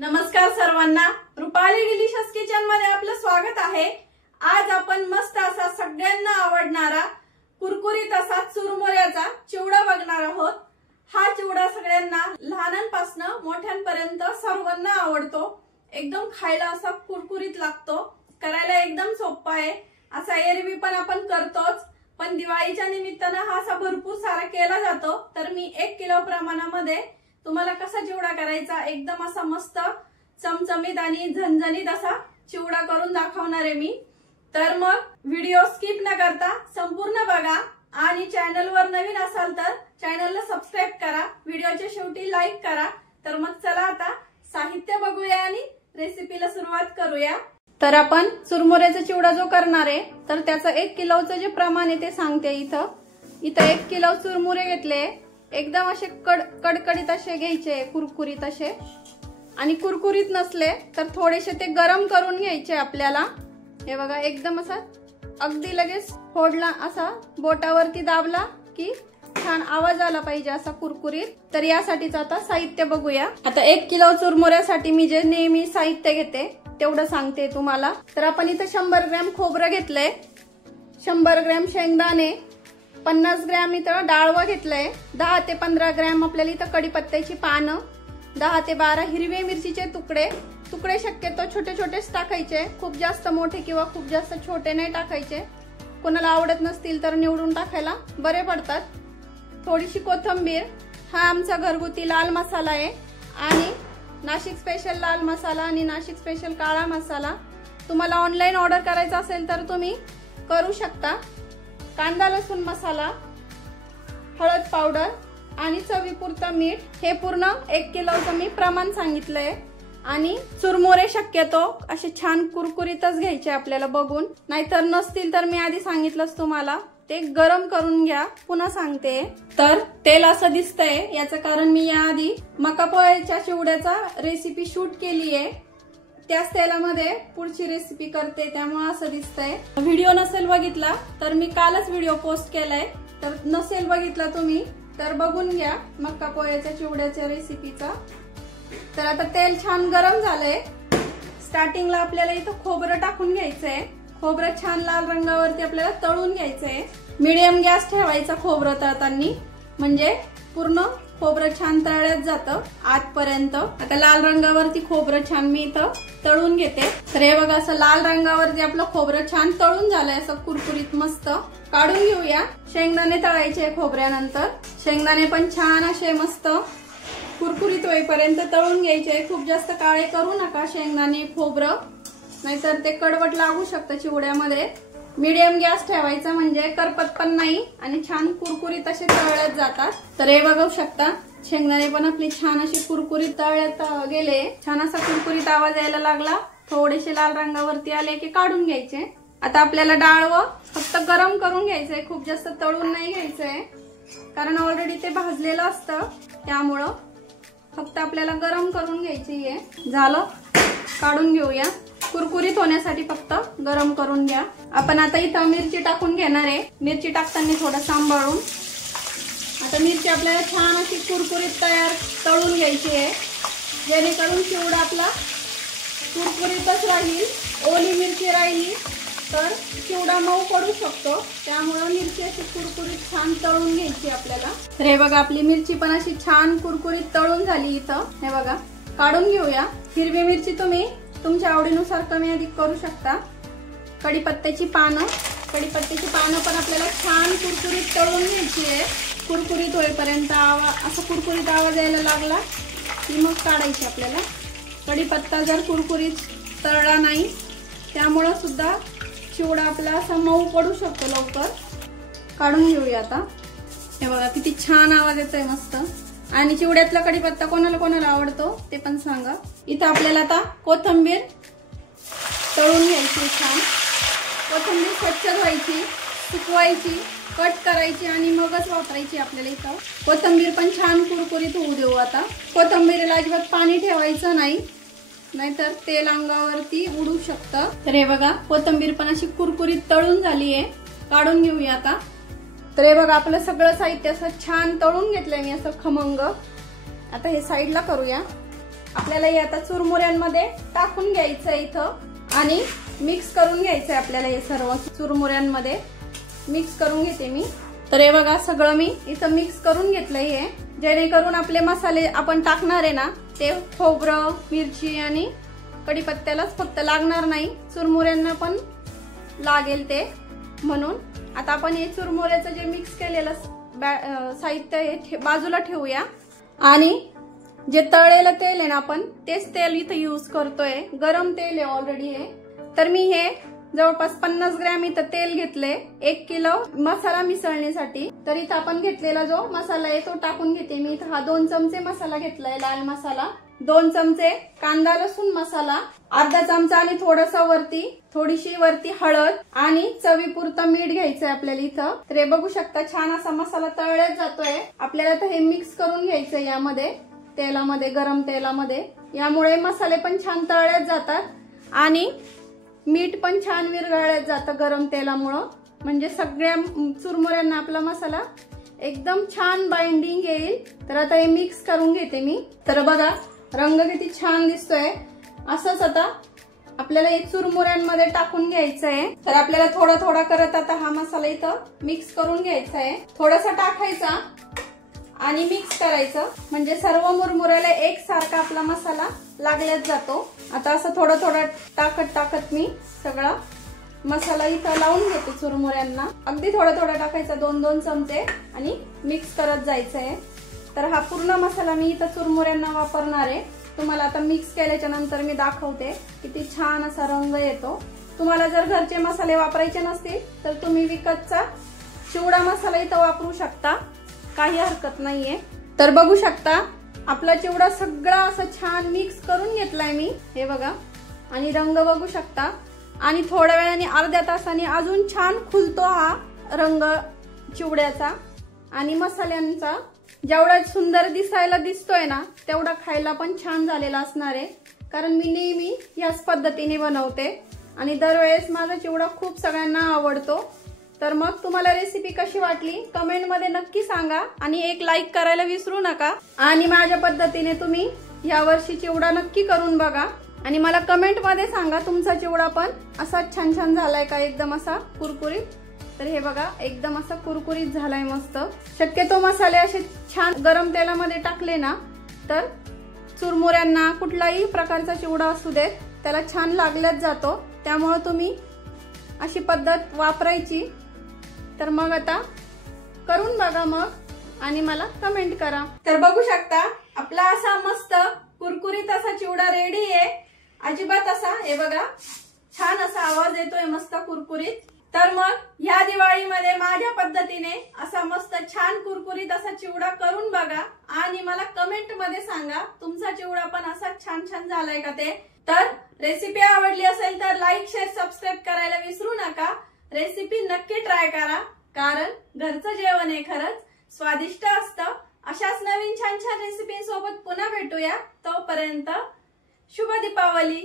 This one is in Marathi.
नमस्कार सर्वांना, रुपाली डिलिशियस किचन मध्ये आपलं स्वागत आहे। आज आपण मस्त असा सगळ्यांना आवडणारा कुरकुरीत असा चुरमुऱ्याचा चिवडा बघणार आहोत। हा चिवडा सगळ्यांना लहानांपासून मोठ्यांपर्यंत सर्वांना आवडतो। एकदम खायला असा कुरकुरीत लागतो, करायला एकदम सोपा आहे। असा एरवी पण आपण करतोच, पण दिवाळीच्या निमित्ताने हा असा भरपूर सारा केला जातो। तर मी 1 किलो प्रमाणामध्ये तुम्हाला कसा चिवडा करायचा एकदम असा मस्त चमचमीत आणि झणझणीत असा चिवडा करून दाखवणार आहे मी। तर मग व्हिडिओ स्किप न करता संपूर्ण बघा आणि चॅनलवर नवीन असाल तर चॅनलला सबस्क्राइब करा, व्हिडिओच्या शेवटी लाईक करा। तर मग चला आता साहित्य बघूया आणि रेसिपीला सुरुवात करूया। तर आपण चुरमुऱ्याचा चिवडा जो करणार आहे तर त्याचं 1 किलोचं जे प्रमाण आहे ते सांगते। इथं 1 किलो चुरमुरे घेतले, एकदम असे कडकडीत असे घ्यायचे, कुरकुरीत असे। आणि कुरकुरीत नसले तर थोडेसे ते गरम करून घ्यायचे आपल्याला। हे बघा, एकदम असा अगदी लगेच फोडला असा बोटावरती दाबला की छान आवाज आला पाहिजे असा कुरकुरीत। तर यासाठीच आता साहित्य बघूया। आता 1 किलो चुरमुऱ्यासाठी मी जे नेहमी साहित्य घेते तेवढं सांगते तुम्हाला। तर आपण इथं 100 ग्रॅम खोबरं घेतलंय, 100 ग्रॅम शेंगदाणे, 50 ग्रॅम इथं डाळवा घेतलंय, 10 ते 15 ग्रॅम आपल्याला इथं कढीपत्त्याची पानं, 10 ते 12 हिरवे मिरचीचे तुकडे। तुकडे शक्यतो छोटे छोटेच टाकायचे, खूप जास्त मोठे किंवा खूप जास्त छोटे नाही टाकायचे। कोणाला आवडत नसतील तर निवडून टाकायला बरे पडतात। थोडीशी कोथिंबीर, हा आमचा घरगुती लाल मसाला आहे आणि नाशिक स्पेशल लाल मसाला आणि नाशिक स्पेशल काळा मसाला। तुम्हाला ऑनलाईन ऑर्डर करायचा असेल तर तुम्ही करू शकता। कांदा लसूण मसाला, हळद पावडर आणि चवीपुरतं मीठ। हे पूर्ण 1 किलोचं मी प्रमाण सांगितलंय। आणि चुरमुरे शक्यतो असे छान कुरकुरीतच घ्यायचे आपल्याला बघून, नाहीतर नसतील तर मी आधी सांगितलंच तुम्हाला ते गरम करून घ्या। पुन्हा सांगते। तर तेल असं दिसतंय याचं कारण मी याआधी मका पोह्याच्या चिवड्याचा रेसिपी शूट केली आहे, त्याच तेलामध्ये पुढची रेसिपी करते, त्यामुळे असं दिसतंय। व्हिडिओ नसेल बघितला तर मी कालच व्हिडिओ पोस्ट केलाय, तर नसेल बघितला तुम्ही तर बघून घ्या मका पोह्याच्या चिवड्याच्या रेसिपीचा। तर आता तेल छान गरम झालंय। स्टार्टिंगला आपल्याला इथं खोबरं टाकून घ्यायचंय। खोबरं छान लाल रंगावरती आपल्याला तळून घ्यायचंय। मीडियम गॅस ठेवायचा खोबरं तळताना, म्हणजे पूर्ण खोबरं छान तळल्यात जातं आतपर्यंत। आता लाल रंगावरती खोबरं छान मी इथं तळून घेते। तर हे बघा, असं लाल रंगावरती आपलं खोबरं छान तळून झालंय, असं कुरकुरीत मस्त। काढून घेऊया। शेंगदाणे तळायचे खोबऱ्यानंतर, शेंगदाणे पण छान असे मस्त कुरकुरीत होईपर्यंत तळून घ्यायचे। खूप जास्त काळे करू नका शेंगदाणे खोबरं, नाहीतर ते कडवट लागू शकतं चिवड्यामध्ये। मीडियम गॅस ठेवायचा, म्हणजे करपत पण नाही आणि छान कुरकुरीत असे तळल्यात जातात। तर हे बघू शकता, शेंगदाणे पण आपले छान असे कुरकुरीत तळल्यात गेले। छान असा कुरकुरीत आवाज यायला लागला, थोडेसे लाल रंगावरती आले की काढून घ्यायचे। आता आपल्याला डाळवं फक्त गरम करून घ्यायचंय, खूप जास्त तळून नाही घ्यायचंय, कारण ऑलरेडी ते भाजलेलं असतं, त्यामुळं फक्त आपल्याला गरम करून घ्यायची आहे। झालं, काढून घेऊया। कुरकुरीत होण्यासाठी फक्त गरम करून घ्या। आपण आता इथं मिरची टाकून घेणार आहे। मिरची टाकताना थोडं सांभाळून। आता मिरची आपल्याला छान अशी कुरकुरीत तळून घ्यायची आहे, जेणेकरून चिवडा आपला कुरकुरीतच राहील। ओली मिरची राहिली तर चिवडा मऊ पडू शकतो, त्यामुळे मिरची अशी कुरकुरीत छान तळून घ्यायची आपल्याला। तर हे बघा, आपली मिरची पण अशी छान कुरकुरीत तळून झाली इथं। हे बघा, काढून घेऊया। हिरवी मिरची तुम्ही तुमच्या आवडीनुसार कमी अधिक करू शकता। कढीपत्त्याची पानं पण आपल्याला छान कुरकुरीत तळून घ्यायची आहे। कुरकुरीत होईपर्यंत असा कुरकुरीत आवाज यायला लागला की मग काढायची आपल्याला। कढीपत्ता जर कुरकुरीत तळला नाही त्यामुळे सुद्धा चिवडा आपला असा मऊ पडू शकतो लवकर। काढून घेऊया आता। हे बघा, किती छान आवाज येतोय मस्त। आणि चिवड्यातला कढीपत्ता कोणाला कोणाला आवडतो ते पण सांगा। इथं आपल्याला आता कोथिंबीर तळून घ्यायची छान। कोथिंबीर स्वच्छ धुवायची, सुकवायची, कट करायची आणि मगच वापरायची आपल्याला इथं। कोथिंबीर पण छान कुरकुरीत होऊ देऊ आता। कोथिंबीरीला अजिबात पाणी ठेवायचं नाही, नाहीतर तेल अंगावरती उडू शकतं। तर हे बघा, कोथिंबीर पण अशी कुरकुरीत तळून झाली आहे, काढून घेऊया आता। तर हे बघा, आपलं सगळं साहित्य असं छान तळून घेतलंय मी असं खमंग। आता हे साईडला करूया। आपल्याला हे आता चुरमुऱ्यांमध्ये टाकून घ्यायचं इथं आणि मिक्स करून घ्यायचंय आपल्याला हे सर्व चुरमुऱ्यांमध्ये मिक्स करून घेते मी। तर हे बघा सगळं मी इथं मिक्स करून घेतलंय हे, जेणेकरून आपले मसाले आपण टाकणार आहे ना ते खोबरं मिरची आणि कढीपत्त्यालाच फक्त लागणार नाही, चुरमुऱ्यांना पण लागेल ते, म्हणून आता आपण हे चुरमुऱ्याचं जे मिक्स केलेलं साहित्य हे बाजूला ठेवूया आणि जे तळलेलं तेल आहे ना आपण तेच तेल इथं यूज करतोय, गरम तेल आहे ऑलरेडी हे। तर मी हे जवळपास 50 ग्रॅम इथं तेल घेतले 1 किलो मसाला मिसळण्यासाठी। तर इथं आपण घेतलेला जो मसाला आहे तो टाकून घेते मी। इथं हा 2 चमचे मसाला घेतलाय लाल मसाला, 2 चमचे कांदा लसूण मसाला, अर्धा चमचा आणि थोडीशी वरती हळद आणि चवीपुरतं मीठ घ्यायचंय आपल्याला इथं। तर हे बघू शकता छान असा मसाला तळल्यात जातोय। आपल्याला तर हे मिक्स करून घ्यायचंय यामध्ये तेलामध्ये, गरम तेलामध्ये, यामुळे मसाले पण छान तळल्यात जातात आणि मीठ पण छान विरघळल्यात जातं गरम तेलामुळं, म्हणजे सगळ्या चुरमुऱ्यांना आपला मसाला एकदम छान बाइंडिंग येईल। तर आता हे मिक्स करून घेते मी। तर बघा रंग किती छान दिसतोय, असंच आता आपल्याला हे चुरमुऱ्यांमध्ये टाकून घ्यायचं आहे। तर आपल्याला थोडा थोडा करत आता हा मसाला इथं मिक्स करून घ्यायचा आहे, थोडासा टाकायचा आणि मिक्स करायचं, म्हणजे सर्व मुरमुऱ्याला एकसारखा आपला मसाला लागल्याच जातो। आता असं थोडं थोडं टाकत मी सगळा मसाला इथं लावून घेते चुरमुऱ्यांना, अगदी थोडा थोडा टाकायचा 2-2 चमचे आणि मिक्स करत जायचंय। तर हा पूर्ण मसाला मी इथं चुरमुऱ्यांना वापरणार आहे। तुम्हाला आता मिक्स केल्याच्या नंतर मी दाखवते किती छान असा रंग येतो। तुम्हाला जर घरचे मसाले वापरायचे नसतील तर तुम्ही विकतचा चिवडा मसाला इथं वापरू शकता, काही हरकत नाहीये। तर बघू शकता आपला चिवडा सगळा असं छान मिक्स करून घेतलाय मी, हे बघा, आणि रंग बघू शकता, आणि थोड्या वेळाने अर्ध्या तासाने अजून छान खुलतो हा रंग चिवड्याचा आणि मसाल्यांचा। जेवढा सुंदर दिसायला दिसतोय ना तेवढा खायला पण छान झालेला असणार आहे, कारण मी नेहमी याच पद्धतीने बनवते आणि दरवेळेस माझा चिवडा खूप सगळ्यांना आवडतो। तर मग तुम्हाला रेसिपी कशी वाटली कमेंट मध्ये नक्की सांगा आणि एक लाईक करायला विसरू नका, आणि माझ्या पद्धतीने तुम्ही यावर्षी चिवडा नक्की करून बघा आणि मला कमेंट मध्ये सांगा तुमचा चिवडा पण असा छान छान झालाय का, एकदम असा कुरकुरीत। तर हे बघा एकदम असा कुरकुरीत झालाय मस्त। शक्यतो मसाले असे छान गरम तेलामध्ये टाकले ना तर चुरमुऱ्यांना कुठलाही प्रकारचा चिवडा असू देत त्याला छान लागल्याच जातो, त्यामुळे तुम्ही अशी पद्धत वापरायची। तर मग आता करून बघा मग आणि मला कमेंट करा। तर बघू शकता आपला असा मस्त कुरकुरीत असा चिवडा रेडी आहे, अजिबात असा, हे बघा छान असा आवाज येतोय मस्त कुरकुरीत। तर मग या दिवाळीमध्ये माझ्या पद्धतीने असा मस्त छान कुरकुरीत असा चिवडा करून बघा आणि मला कमेंट मध्ये सांगा तुमचा चिवडा पण असा छान छान झालाय का ते। तर रेसिपी आवडली असेल तर लाईक शेअर सबस्क्राईब करायला विसरू नका। रेसिपी नक्की ट्राय करा, कारण घरचं जेवण हे खरंच स्वादिष्ट असतं। अशाच नवीन छान छान रेसिपींसोबत पुन्हा भेटूया, तोपर्यंत शुभ दीपावली।